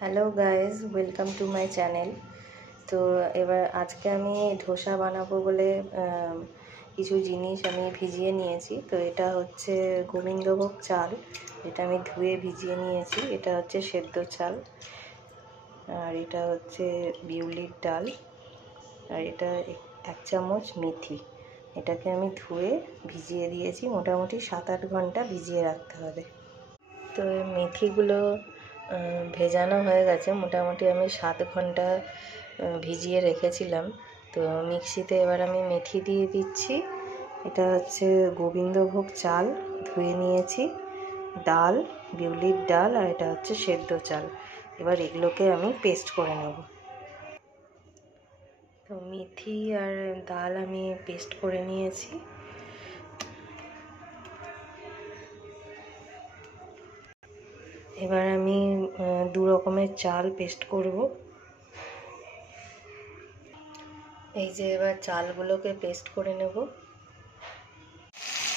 Hello guys, welcome to my channel. তো এবার আজকে আমি ধোসা বানাবো বলে কিছু জিনিস আমি ভিজিয়ে নিয়েছি। তো এটা হচ্ছে গোবিন্দভোগ চাল, যেটা আমি ধুয়ে ভিজিয়ে নিয়েছি। এটা হচ্ছে সেদ্ধ চাল, আর এটা হচ্ছে বিউলির ডাল, আর এটা 1 চামচ মেথি। এটাকে আমি ধুয়ে ভিজিয়ে দিয়েছি, মোটামুটি 7-8 ঘন্টা ভিজিয়ে রাখতে হবে। তো মেথিগুলো ভেজানো হয়ে গেছে, মোটামুটি আমি 7 ঘন্টা ভিজিয়ে রেখেছিলাম। তো মিক্সিতে এবার আমি মেথি দিয়ে দিচ্ছি। এটা হচ্ছে গোবিন্দভোগ চাল ধুয়ে নিয়েছি, ডাল বিউলির ডাল, আর এটা হচ্ছে সেদ্ধ চাল। এবার এগুলোকে আমি পেস্ট করে নেব। তো মেথি আর ডাল আমি পেস্ট করে নিয়েছি। এবার আমি 2 রকমের চাল পেস্ট করব। এই যে এবার চালগুলোকে পেস্ট করে নেব।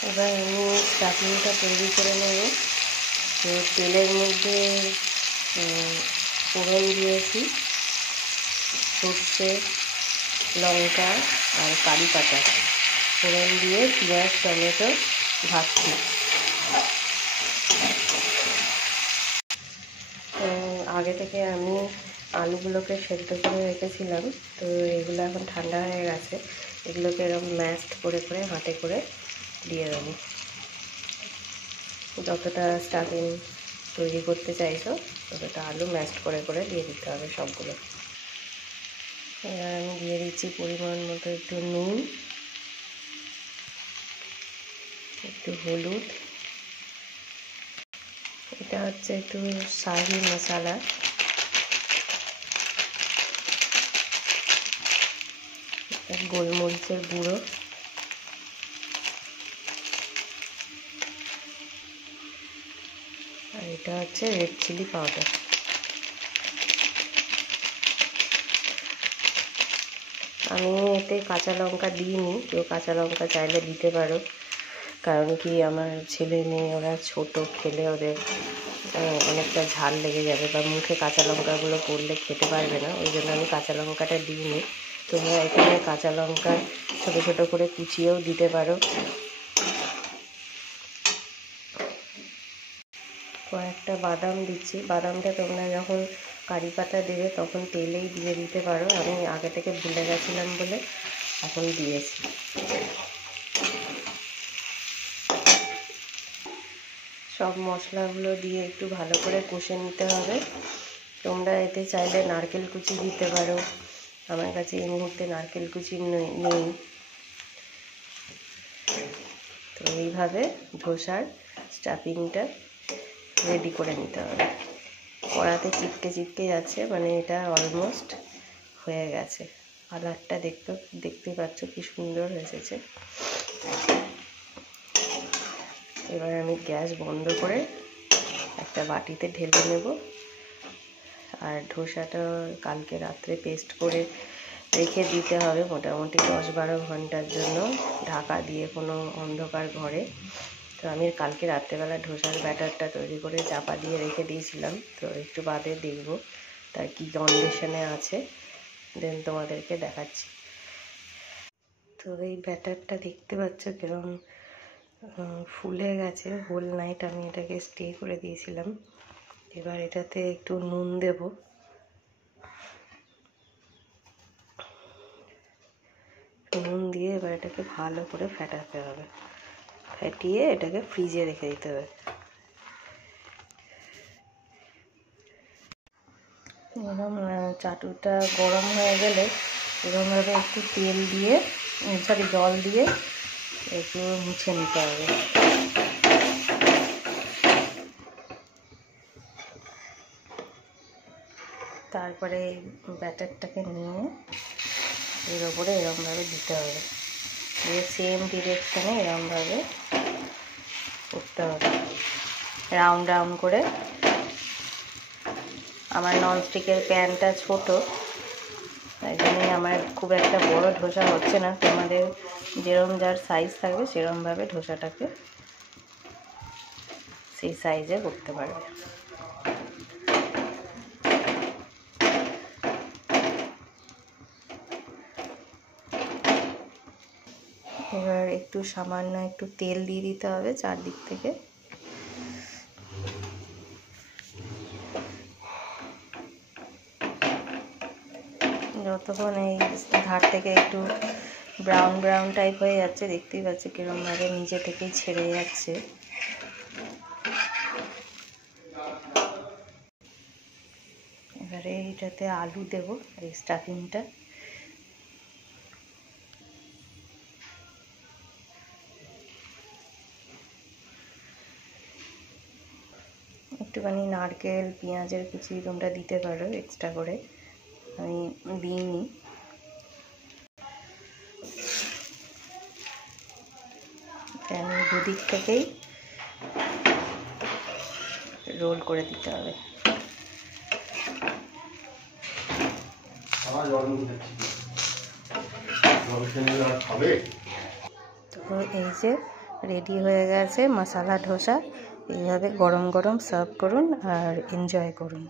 এবার আমি চাটনিটা তৈরি করে নেব। তো তেলের মধ্যে ফোড়ন দিয়েছি সর্ষে, লঙ্কা আর কারি পাতা। ফোড়ন দিয়ে পেঁয়াজ টমেটো ভাজছি। আগে থেকে আমি আলুগুলোকে সেদ্ধ করে রেখেছিলাম। তো এগুলো এখন ঠান্ডা হয়ে গেছে। এগুলোকে এরকম ম্যাশড করে করে হাতে করে দিয়ে দেবো। যতটা স্টাফিং তৈরি করতে চাইছো ততটা আলু ম্যাশড করে করে দিয়ে দিতে হবে সবগুলো। এবার আমি দিয়ে দিচ্ছি পরিমাণ মতো একটু নুন, একটু হলুদ, এটা হচ্ছে একটু শাহি মশলা, গোলমরিচের গুঁড়ো, আর এটা হচ্ছে রেড চিলি পাউডার। আমি এতে কাঁচা লঙ্কা দিইনি, কেউ কাঁচা লঙ্কা চাইলে দিতে পারো। কারণ কি, আমার ছেলে মেয়ে ওরা ছোট, খেলে ওদের অনেকটা ঝাল লেগে যাবে বা মুখে কাঁচা লঙ্কাগুলো পড়লে খেতে পারবে না, ওই জন্য আমি কাঁচা লঙ্কাটা দিইনি। তোমরা এখানে কাঁচা লঙ্কা ছোটো ছোটো করে কুচিয়েও দিতে পারো। কয়েকটা বাদাম দিচ্ছি। বাদামটা তোমরা যখন কারি পাতা দেবে তখন তেলেই দিয়ে দিতে পারো। আমি আগে থেকে ভুলে গেছিলাম বলে এখন দিয়েছি। সব মশলাগুলো দিয়ে একটু ভালো করে কষে নিতে হবে। তোমরা এতে চাইলে নারকেল কুচি দিতে পারো, আমার কাছে এই মুহূর্তে নারকেল কুচি নেই। তো এইভাবে ধোসার স্টাফিংটা রেডি করে নিতে হবে। কড়াতে চিপকে চিপকে যাচ্ছে, মানে এটা অলমোস্ট হয়ে গেছে। কালারটা দেখতে পাচ্ছ কি সুন্দর এসেছে। এবার আমি গ্যাস বন্ধ করে একটা বাটিতে ঢেলে নেব। আর ধোসাটা কালকে রাত্রে পেস্ট করে রেখে দিতে হবে মোটামুটি 10-12 ঘন্টার জন্য, ঢাকা দিয়ে কোনো অন্ধকার ঘরে। তো আমি কালকে রাত্রেবেলা ধোসার ব্যাটারটা তৈরি করে চাপা দিয়ে রেখে দিয়েছিলাম। তো একটু বাদে দেখব তার কী কন্ডিশনে আছে, দেন তোমাদেরকে দেখাচ্ছি। তো এই ব্যাটারটা দেখতে পাচ্ছ কিরকম ফুলে গেছে। হোল নাইট আমি এটাকে স্টে করে দিয়েছিলাম। এবার এটাতে একটু নুন দেব। নুন দিয়ে এবার এটাকে ভালো করে ফেটাতে হবে। ফেটিয়ে এটাকে ফ্রিজে রেখে দিতে হবে। এরকম চাটুটা গরম হয়ে গেলে এরকমভাবে একটু তেল দিয়ে জল দিয়ে একটু মুছে নিতে হবে। তারপরে ব্যাটারটাকে নিয়ে এর ওপরে এরকমভাবে দিতে হবে, দিয়ে সেম ডিরেকশানে এরকমভাবে করতে হবে, রাউন্ড রাউন্ড করে। আমার ননস্টিকের প্যানটা ছোট, তাই জন্যই আমার খুব একটা বড় ধোসা হচ্ছে না। তোমাদের যেরকম যার সাইজ থাকবে সেরকমভাবে ধোসাটাকে সেই সাইজে করতে পারবে। এবার একটু সামান্য একটু তেল দিয়ে দিতে হবে চারদিক থেকে। যতক্ষণ এই ধার থেকে একটু ব্রাউন ব্রাউন টাইপ হয়ে যাচ্ছে, দেখতেই পাচ্ছি কিরমভাবে নিজে থেকেই ছেড়ে যাচ্ছে। এবারে এটাতে আলু দেব, এই স্টাফিংটা। একটুখানি নারকেল পেঁয়াজের কুচি তোমরা দিতে পারো এক্সট্রা করে, আমি দিইনি। আমি দুদিক থেকেই রোল করে দিতে হবে। তো এই যে রেডি হয়ে গেছে মশালা ধোসা। এইভাবে গরম গরম সার্ভ করুন আর এনজয় করুন।